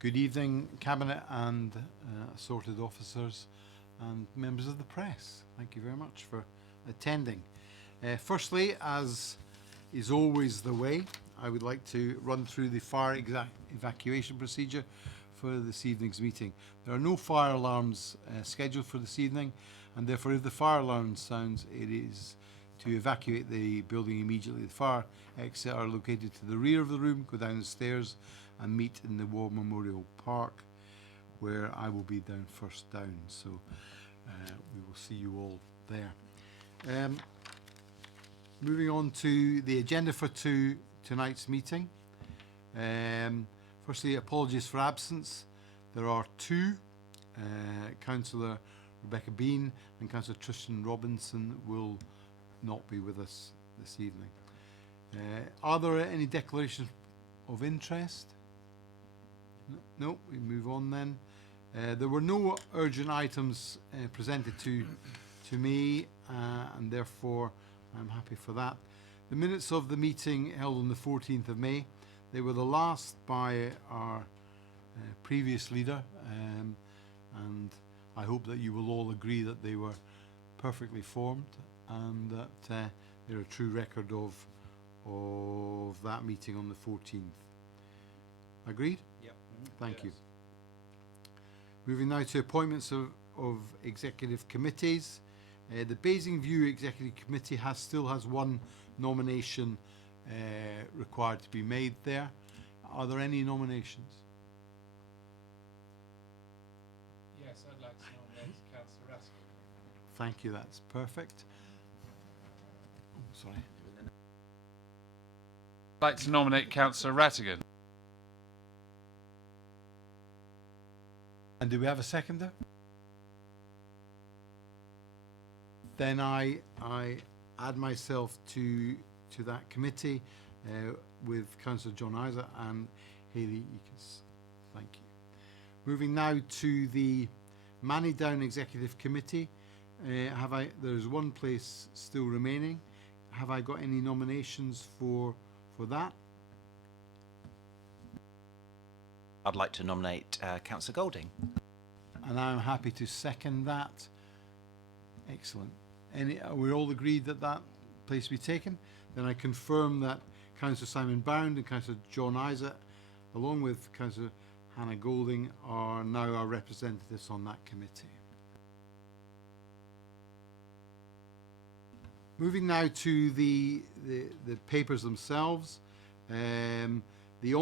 Good evening, Cabinet and assorted officers and members of the press. Thank you very much for attending. Firstly, as is always the way, I would like to run through the fire evacuation procedure for this evening's meeting. There are no fire alarms scheduled for this evening, and therefore if the fire alarm sounds, it is to evacuate the building immediately. The fire exit are located to the rear of the room, go down the stairs and meet in the War Memorial Park, where I will be first down. So we will see you all there. Moving on to the agenda for tonight's meeting. Firstly, apologies for absence. There are two. Councillor Rebecca Bean and Councillor Tristan Robinson will not be with us this evening. Are there any declarations of interest? No, we move on then. There were no urgent items presented to me, and therefore I'm happy for that. The minutes of the meeting held on the 14th of May, they were the last by our previous leader, and I hope that you will all agree that they were perfectly formed and that they're a true record of that meeting on the 14th. Agreed? Yep. Thank you. Moving now to appointments of executive committees. The Basingview Executive Committee still has one nomination required to be made there. Are there any nominations? Yes, I'd like to nominate Councillor Raskell. Thank you, that's perfect. Oh, sorry. I'd like to nominate Councillor Rattigan. And do we have a seconder? Then I add myself to that committee with Councillor John Isa and Hayley Eakes. Thank you. Moving now to the Manidown Executive Committee. There's one place still remaining. Have I got any nominations for that? I'd like to nominate Councillor Golding. And I'm happy to second that. Excellent. Are we all agreed that place be taken? Then I confirm that Councillor Simon Bound and Councillor John Isa, along with Councillor Hannah Golding, are now our representatives on that committee. Moving now to the papers themselves. The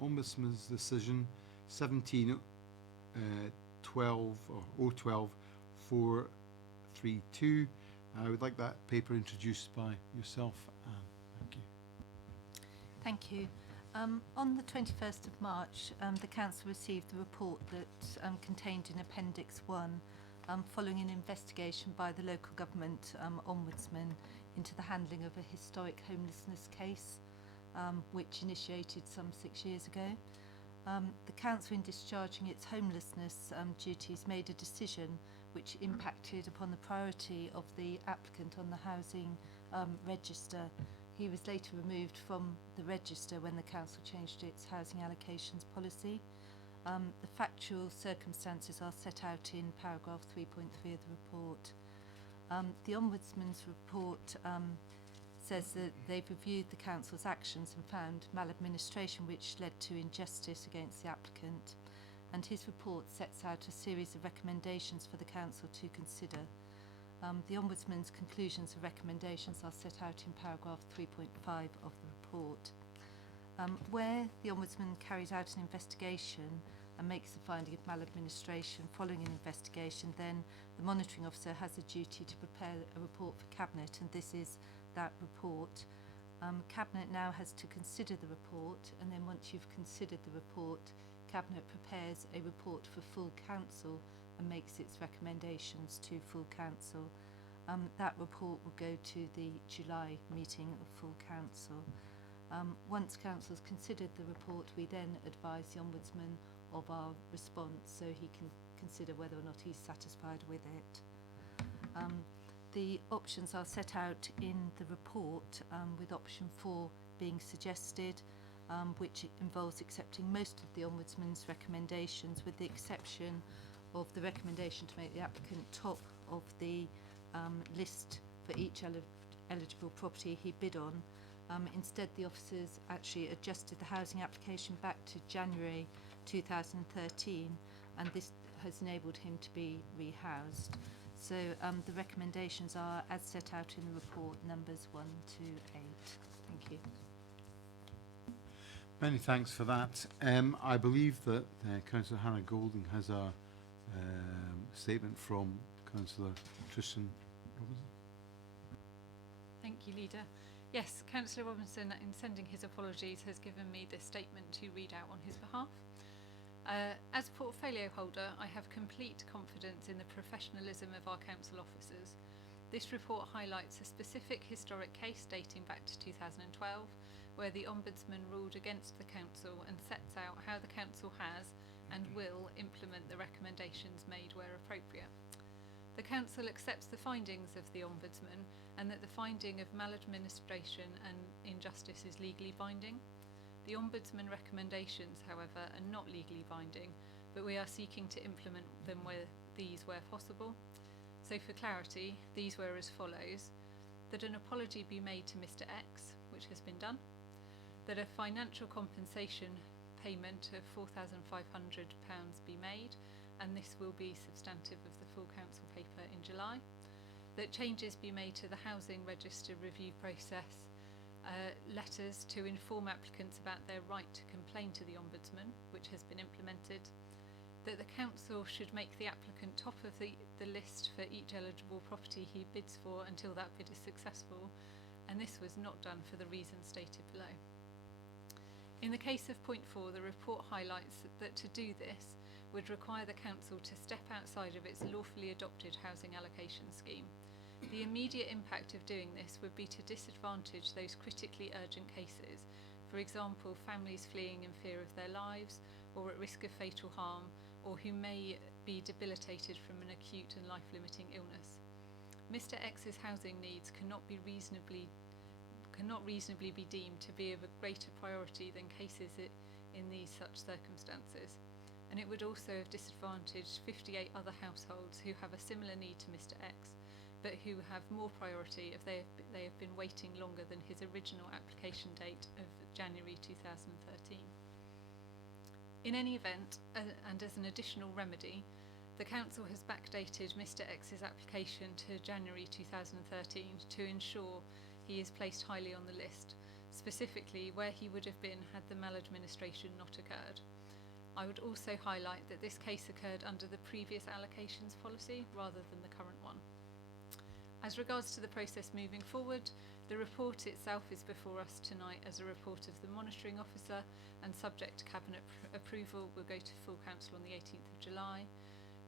Ombudsman's decision 012/432. I would like that paper introduced by yourself, Anne. Thank you. Thank you. On the 21st of March, the Council received the report that contained in Appendix 1 following an investigation by the local government Ombudsman into the handling of a historic homelessness case which initiated some 6 years ago. The Council, in discharging its homelessness duties, made a decision which impacted upon the priority of the applicant on the housing register. He was later removed from the register when the Council changed its housing allocations policy. The factual circumstances are set out in paragraph 3.3 of the report. The Ombudsman's report says that they've reviewed the Council's actions and found maladministration which led to injustice against the applicant, and his report sets out a series of recommendations for the Council to consider. The Ombudsman's conclusions and recommendations are set out in paragraph 3.5 of the report. Where the Ombudsman carries out an investigation and makes the finding of maladministration following an investigation, then the monitoring officer has a duty to prepare a report for Cabinet, and this is that report. Cabinet now has to consider the report, and then once you've considered the report, Cabinet prepares a report for full Council and makes its recommendations to full Council. That report will go to the July meeting of full Council. Once Council's considered the report, we then advise the Ombudsman of our response so he can consider whether or not he's satisfied with it. The options are set out in the report, with option 4 being suggested. which involves accepting most of the Ombudsman's recommendations, with the exception of the recommendation to make the applicant top of the list for each eligible property he bid on. Instead, the officers actually adjusted the housing application back to January 2013, and this has enabled him to be rehoused. So the recommendations are as set out in the report, numbers 1 to 8. Thank you. Many thanks for that. I believe that Councillor Hannah Golding has a statement from Councillor Tristan Robinson. Thank you, Leader. Yes, Councillor Robinson, in sending his apologies, has given me this statement to read out on his behalf. As portfolio holder, I have complete confidence in the professionalism of our council officers. This report highlights a specific historic case dating back to 2012, where the Ombudsman ruled against the council and sets out how the council has and will implement the recommendations made where appropriate. The council accepts the findings of the Ombudsman and that the finding of maladministration and injustice is legally binding. The Ombudsman recommendations, however, are not legally binding, but we are seeking to implement them where possible. So for clarity, these were as follows: that an apology be made to Mr X, which has been done, that a financial compensation payment of £4,500 be made, and this will be substantive of the full council paper in July, that changes be made to the housing register review process, letters to inform applicants about their right to complain to the Ombudsman, which has been implemented, that the council should make the applicant top of the list for each eligible property he bids for until that bid is successful, and this was not done for the reasons stated below. In the case of point 4, the report highlights that to do this would require the council to step outside of its lawfully adopted housing allocation scheme. The immediate impact of doing this would be to disadvantage those critically urgent cases, for example, families fleeing in fear of their lives or at risk of fatal harm, or who may be debilitated from an acute and life-limiting illness. Mr X's housing needs cannot reasonably be deemed to be of a greater priority than cases in these such circumstances, and it would also have disadvantaged 58 other households who have a similar need to Mr X, but who have more priority if they have been waiting longer than his original application date of January 2013. In any event, and as an additional remedy, the council has backdated Mr X's application to January 2013 to ensure he is placed highly on the list, specifically where he would have been had the maladministration not occurred. I would also highlight that this case occurred under the previous allocations policy rather than the current one. As regards to the process moving forward, the report itself is before us tonight as a report of the monitoring officer, and subject to Cabinet approval will go to full council on the 18th of July.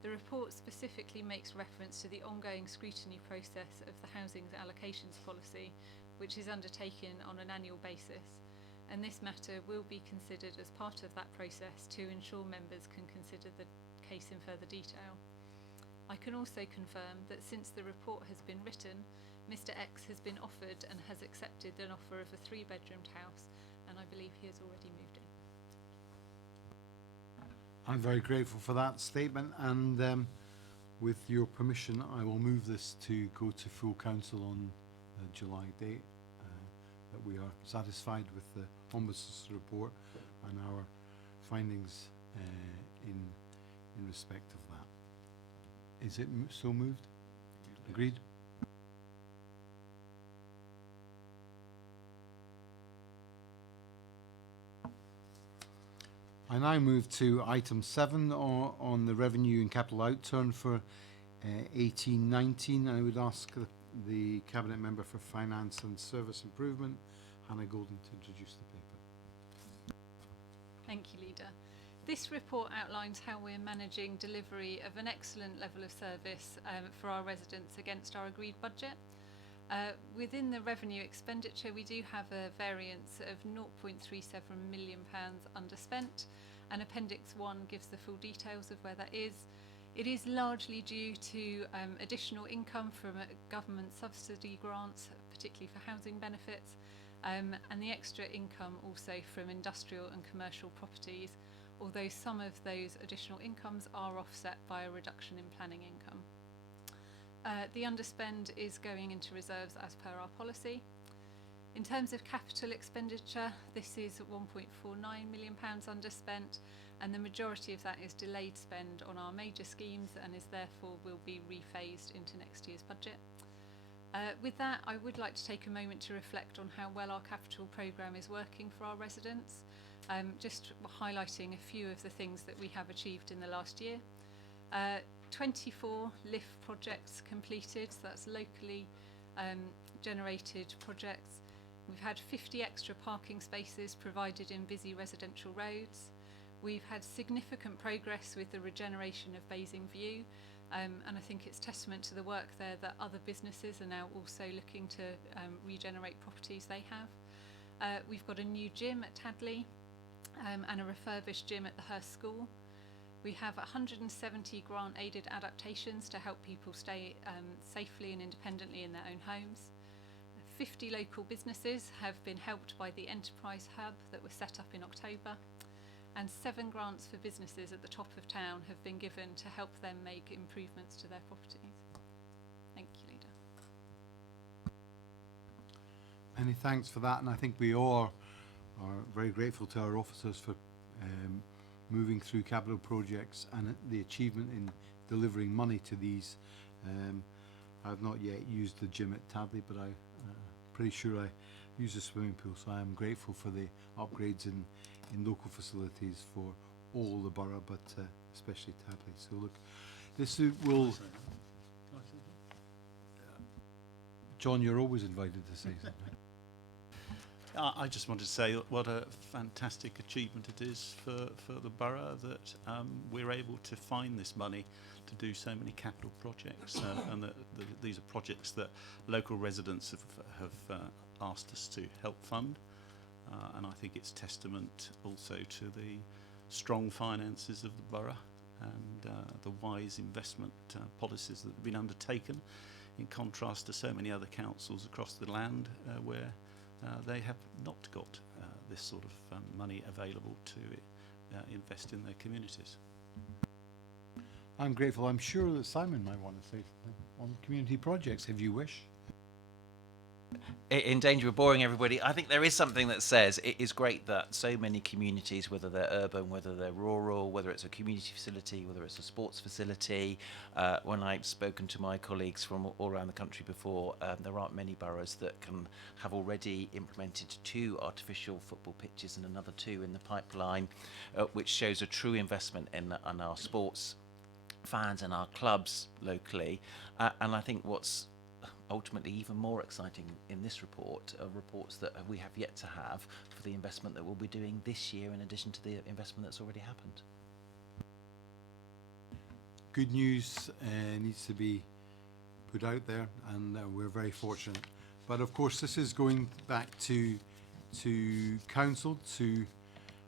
The report specifically makes reference to the ongoing scrutiny process of the housing allocations policy, which is undertaken on an annual basis, and this matter will be considered as part of that process to ensure members can consider the case in further detail. I can also confirm that since the report has been written, Mr X has been offered and has accepted an offer of a 3-bedroomed house, and I believe he has already moved in. I'm very grateful for that statement, and with your permission, I will move this to go to full council on the July date, that we are satisfied with the Ombudsman's report and our findings in respect of that. Is it so moved? Agreed? I now move to item 7 on the revenue and capital outturn for 18-19. I would ask the Cabinet Member for Finance and Service Improvement, Hannah Golden, to introduce the paper. Thank you, Leader. This report outlines how we're managing delivery of an excellent level of service for our residents against our agreed budget. Within the revenue expenditure, we do have a variance of £0.37 million underspent, and Appendix 1 gives the full details of where that is. It is largely due to additional income from government subsidy grants, particularly for housing benefits, and the extra income also from industrial and commercial properties, although some of those additional incomes are offset by a reduction in planning income. The underspend is going into reserves as per our policy. In terms of capital expenditure, this is £1.49 million underspent, and the majority of that is delayed spend on our major schemes and is therefore will be rephased into next year's budget. With that, I would like to take a moment to reflect on how well our capital programme is working for our residents, just highlighting a few of the things that we have achieved in the last year. 24 lift projects completed, so that's locally generated projects. We've had 50 extra parking spaces provided in busy residential roads. We've had significant progress with the regeneration of Basing View, and I think it's testament to the work there that other businesses are now also looking to regenerate properties they have. We've got a new gym at Tadley and a refurbished gym at the Hurst School. We have 170 grant-aided adaptations to help people stay safely and independently in their own homes. 50 local businesses have been helped by the Enterprise Hub that was set up in October, and 7 grants for businesses at the top of town have been given to help them make improvements to their properties. Thank you, Leader. Many thanks for that, and I think we all are very grateful to our officers for moving through capital projects and the achievement in delivering money to these. I've not yet used the gym at Tadley, but I'm pretty sure I use the swimming pool, so I am grateful for the upgrades in local facilities for all the borough, but especially Tadley. So look, this will... John, you're always invited to say something. I just wanted to say what a fantastic achievement it is for the borough that we're able to find this money to do so many capital projects, and that these are projects that local residents have asked us to help fund, and I think it's testament also to the strong finances of the borough and the wise investment policies that have been undertaken, in contrast to so many other councils across the land where they have not got this sort of money available to invest in their communities. I'm grateful. I'm sure that Simon might want to say something on community projects, if you wish. In danger of boring everybody, I think there is something that says it is great that so many communities, whether they're urban, whether they're rural, whether it's a community facility, whether it's a sports facility, when I've spoken to my colleagues from all around the country before, there aren't many boroughs that can have already implemented 2 artificial football pitches and another 2 in the pipeline, which shows a true investment in our sports fans and our clubs locally. And I think what's ultimately even more exciting in this report are reports that we have yet to have for the investment that we'll be doing this year in addition to the investment that's already happened. Good news needs to be put out there, and we're very fortunate. But of course this is going back to council to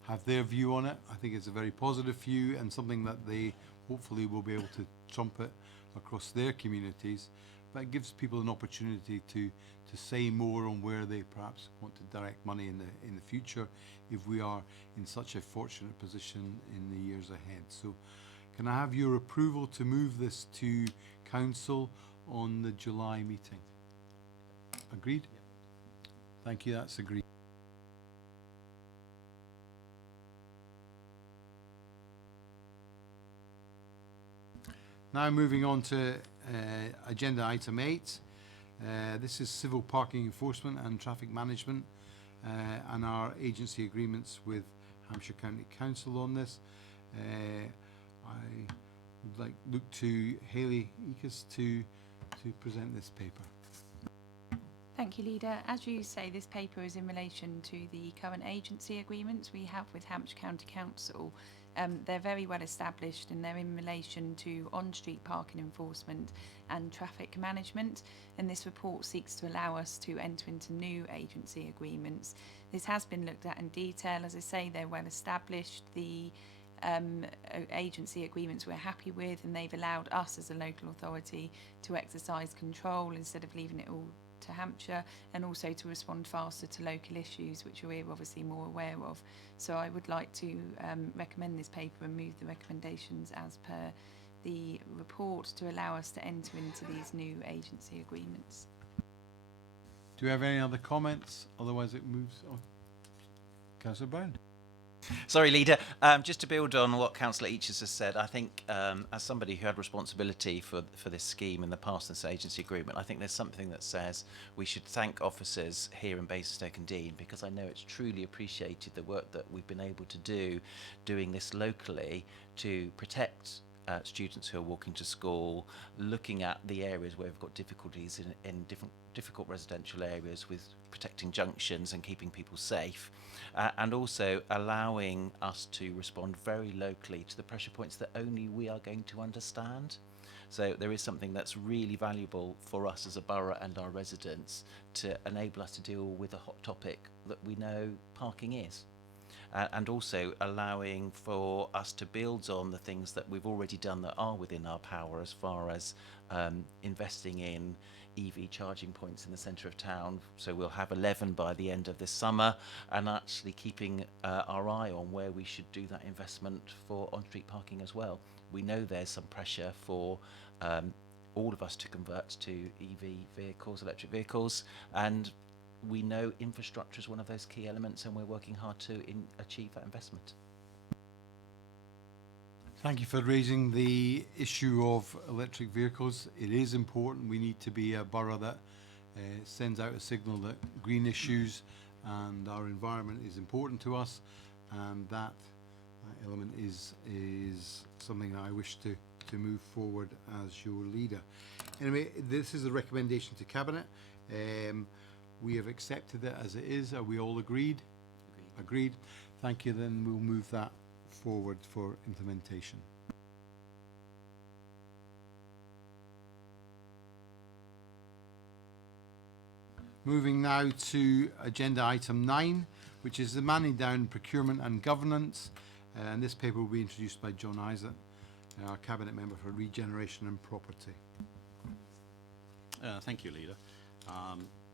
have their view on it. I think it's a very positive view and something that they hopefully will be able to trumpet across their communities. But it gives people an opportunity to say more on where they perhaps want to direct money in the future if we are in such a fortunate position in the years ahead. So can I have your approval to move this to council on the July meeting? Agreed? Yep. Thank you, that's agreed. Now moving on to agenda item 8. This is civil parking enforcement and traffic management and our agency agreements with Hampshire County Council on this. I would look to Hayley Eakes to present this paper. Thank you, Leader. As you say, this paper is in relation to the current agency agreements we have with Hampshire County Council. They're very well established and they're in relation to on-street parking enforcement and traffic management, and this report seeks to allow us to enter into new agency agreements. This has been looked at in detail. As I say, they're well established. The agency agreements we're happy with, and they've allowed us as a local authority to exercise control instead of leaving it all to Hampshire, and also to respond faster to local issues, which we're obviously more aware of. So I would like to recommend this paper and move the recommendations as per the report to allow us to enter into these new agency agreements. Do we have any other comments? Otherwise it moves on. Councillor Brown. Sorry, Leader. Just to build on what Councillor Eaches has said, I think as somebody who had responsibility for this scheme in the past, this agency agreement, I think there's something that says we should thank officers here in Basingstoke and Deane, because I know it's truly appreciated the work that we've been able to do doing this locally to protect students who are walking to school, looking at the areas where we've got difficulties in difficult residential areas with protecting junctions and keeping people safe, and also allowing us to respond very locally to the pressure points that only we are going to understand. So there is something that's really valuable for us as a borough and our residents to enable us to deal with a hot topic that we know parking is. And also allowing for us to build on the things that we've already done that are within our power, as far as investing in EV charging points in the centre of town. So we'll have 11 by the end of this summer, and actually keeping our eye on where we should do that investment for on-street parking as well. We know there's some pressure for all of us to convert to EV vehicles, electric vehicles, and we know infrastructure is one of those key elements, and we're working hard to achieve that investment. Thank you for raising the issue of electric vehicles. It is important. We need to be a borough that sends out a signal that green issues and our environment is important to us, and that element is something that I wish to move forward as your leader. Anyway, this is a recommendation to Cabinet. We have accepted it as it is. Are we all agreed? Agreed. Thank you. Then we'll move that forward for implementation. Moving now to agenda item 9, which is the manning down procurement and governance. And this paper will be introduced by John Isaac, our Cabinet Member for Regeneration and Property. Thank you, Leader.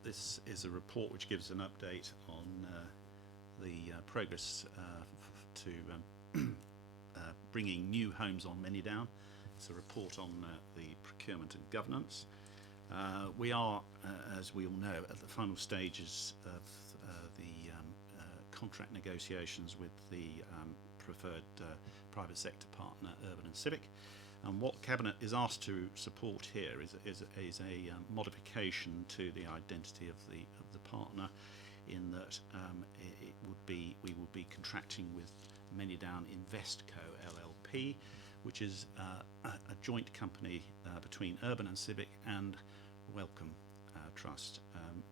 This is a report which gives an update on the progress to bringing new homes on Manydown. It's a report on the procurement and governance. We are, as we all know, at the final stages of the contract negotiations with the preferred private sector partner, Urban and Civic. And what Cabinet is asked to support here is a modification to the identity of the partner, in that we will be contracting with Manydown Investco LLP, which is a joint company between Urban and Civic and Welcome Trust.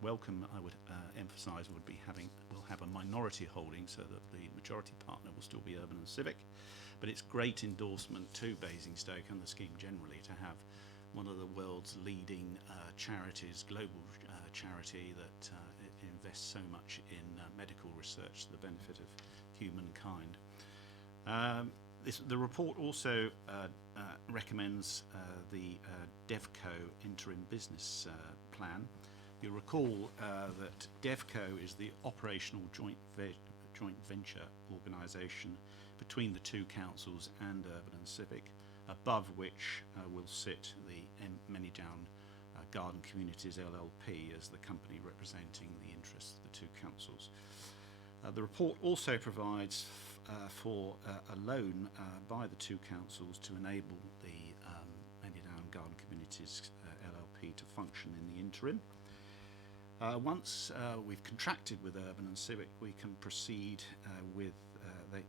Welcome, I would emphasise, will have a minority holding, so that the majority partner will still be Urban and Civic. But it's great endorsement to Basingstoke and the scheme generally to have one of the world's leading charities, global charity that invests so much in medical research to the benefit of humankind. The report also recommends the DevCo interim business plan. You'll recall that DevCo is the operational joint venture organisation between the two councils and Urban and Civic, above which will sit the Manydown Garden Communities LLP as the company representing the interests of the two councils. The report also provides for a loan by the two councils to enable the Manydown Garden Communities LLP to function in the interim. Once we've contracted with Urban and Civic, we can proceed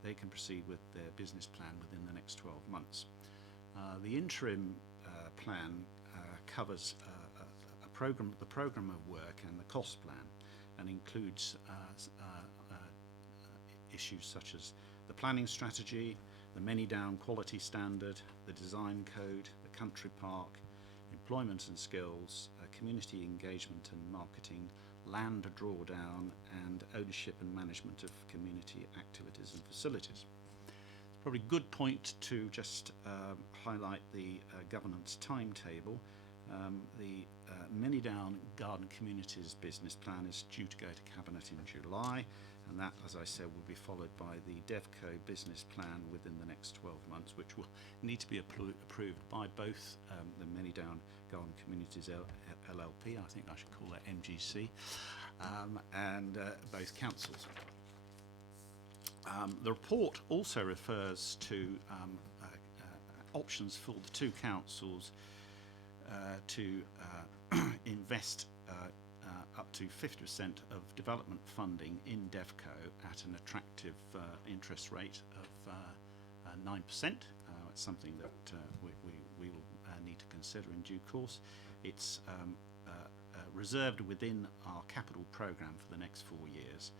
they can proceed with their business plan within the next 12 months. The interim plan covers the program of work and the cost plan, and includes issues such as the planning strategy, the Manydown quality standard, the design code, the country park, employment and skills, community engagement and marketing, land drawdown, and ownership and management of community activities and facilities. It's probably a good point to just highlight the governance timetable. The Manydown Garden Communities business plan is due to go to Cabinet in July, and that, as I said, will be followed by the DevCo business plan within the next 12 months, which will need to be approved by both the Manydown Garden Communities LLP, I think I should call that MGC, and both councils. The report also refers to options for the two councils to invest up to 50% of development funding in DevCo at an attractive interest rate of 9%. It's something that we will need to consider in due course. It's reserved within our capital programme for the next 4 years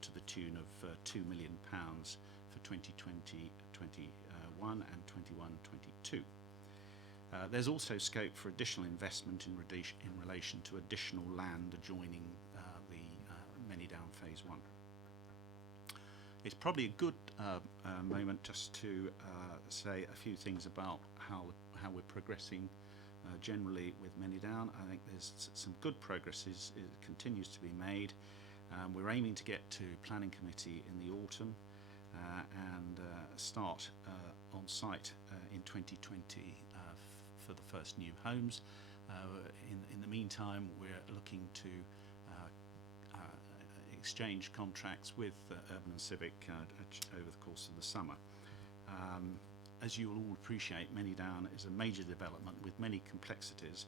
to the tune of £2 million for 2020, 21 and 21-22. There's also scope for additional investment in relation to additional land adjoining the Manydown Phase 1. It's probably a good moment just to say a few things about how we're progressing generally with Manydown. I think there's some good progress continues to be made. We're aiming to get to planning committee in the autumn and start on site in 2020 for the first new homes. In the meantime, we're looking to exchange contracts with Urban and Civic over the course of the summer. As you will all appreciate, Manydown is a major development with many complexities,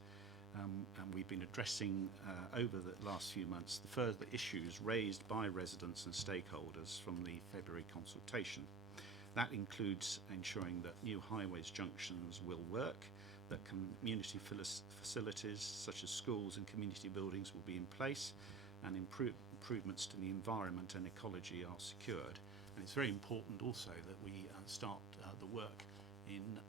and we've been addressing over the last few months the further issues raised by residents and stakeholders from the February consultation. That includes ensuring that new highways junctions will work, that community facilities such as schools and community buildings will be in place, and improvements to the environment and ecology are secured. And it's very important also that we start the work in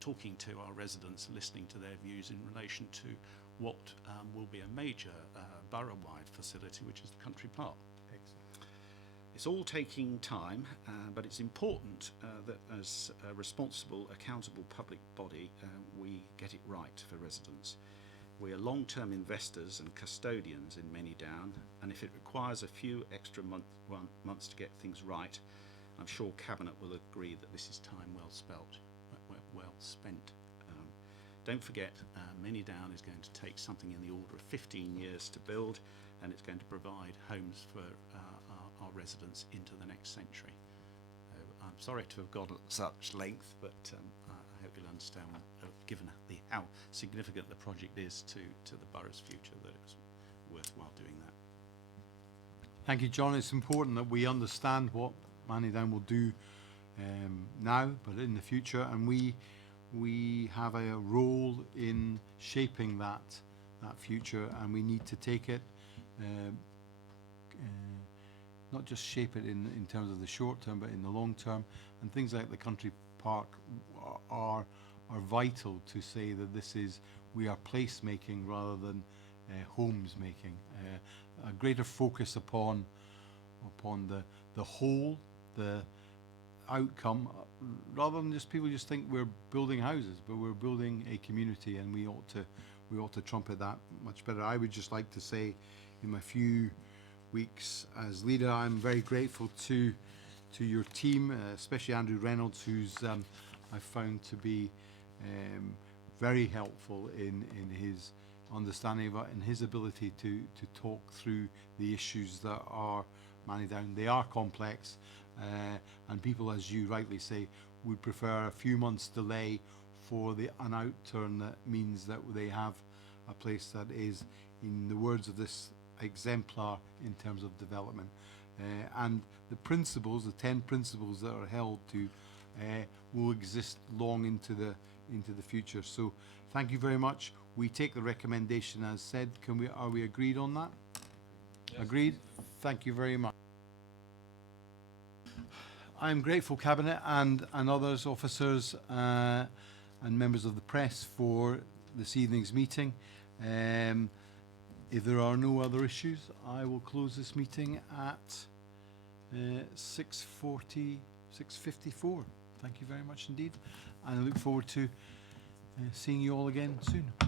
talking to our residents, listening to their views in relation to what will be a major borough-wide facility, which is the Country Park. It's all taking time, but it's important that as a responsible, accountable public body, we get it right for residents. We are long-term investors and custodians in Manydown, and if it requires a few extra months to get things right, I'm sure Cabinet will agree that this is time well spent. Don't forget, Manydown is going to take something in the order of 15 years to build, and it's going to provide homes for our residents into the next century. I'm sorry to have gone at such length, but I hope you'll understand, given how significant the project is to the borough's future, that it's worthwhile doing that. Thank you, John. It's important that we understand what Manydown will do now, but in the future, and we have a role in shaping that future, and we need to take it, not just shape it in terms of the short term, but in the long term. And things like the Country Park are vital to say that we are place making rather than homes making. A greater focus upon the whole, the outcome, rather than just people just think we're building houses, but we're building a community, and we ought to trumpet that much better. I would just like to say, in my few weeks as leader, I'm very grateful to your team, especially Andrew Reynolds, who's I found to be very helpful in his understanding of it and his ability to talk through the issues that are Manydown. They are complex, and people, as you rightly say, would prefer a few months delay for an outturn that means that they have a place that is, in the words of this exemplar, in terms of development. And the principles, the 10 principles that are held to, will exist long into the future. So thank you very much. We take the recommendation as said. Are we agreed on that? Yes. Agreed? Thank you very much. I am grateful, Cabinet and others, officers and members of the press, for this evening's meeting. If there are no other issues, I will close this meeting at 6:54. Thank you very much indeed, and I look forward to seeing you all again soon.